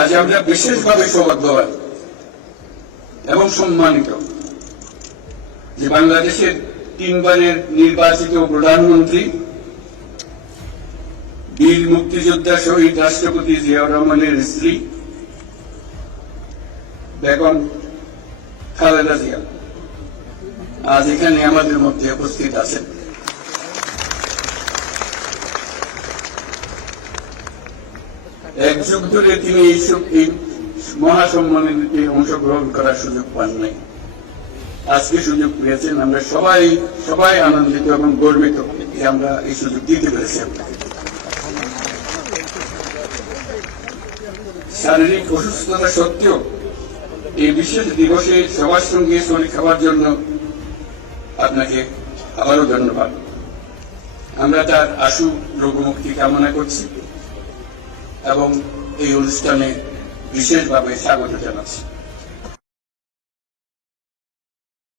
আজ আমরা বিশেষভাবে সৌভাগ্যবান এবং সম্মানিত যে বাংলাদেশের 3 বারের নির্বাচিত প্রধানমন্ত্রী বীর মুক্তিযোদ্ধা শহীদ রাষ্ট্রপতি জিয়াউর রহমানের স্ত্রী বেগম খালেদা জিয়া আজ এখানে আমাদের মধ্যে উপস্থিত আছেন। এক যুগ ধরে তিনি এই মহাসম্মেলনে অংশগ্রহণ করার সুযোগ পান নাই, আজকে সুযোগ পেয়েছেন। আমরা সবাই আনন্দিত এবং গর্বিত যে আমরা এই সুযোগ দিতে পেরেছি আপনাকে। শারীরিক অসুস্থতা সত্ত্বেও এই বিশেষ দিবসে সবার সঙ্গে শরীর খাওয়ার জন্য আপনাকে আবারও ধন্যবাদ। আমরা তার আশু রোগমুক্তি কামনা করছি এবং এই অনুষ্ঠানে বিশেষভাবে স্বাগত জানাচ্ছি।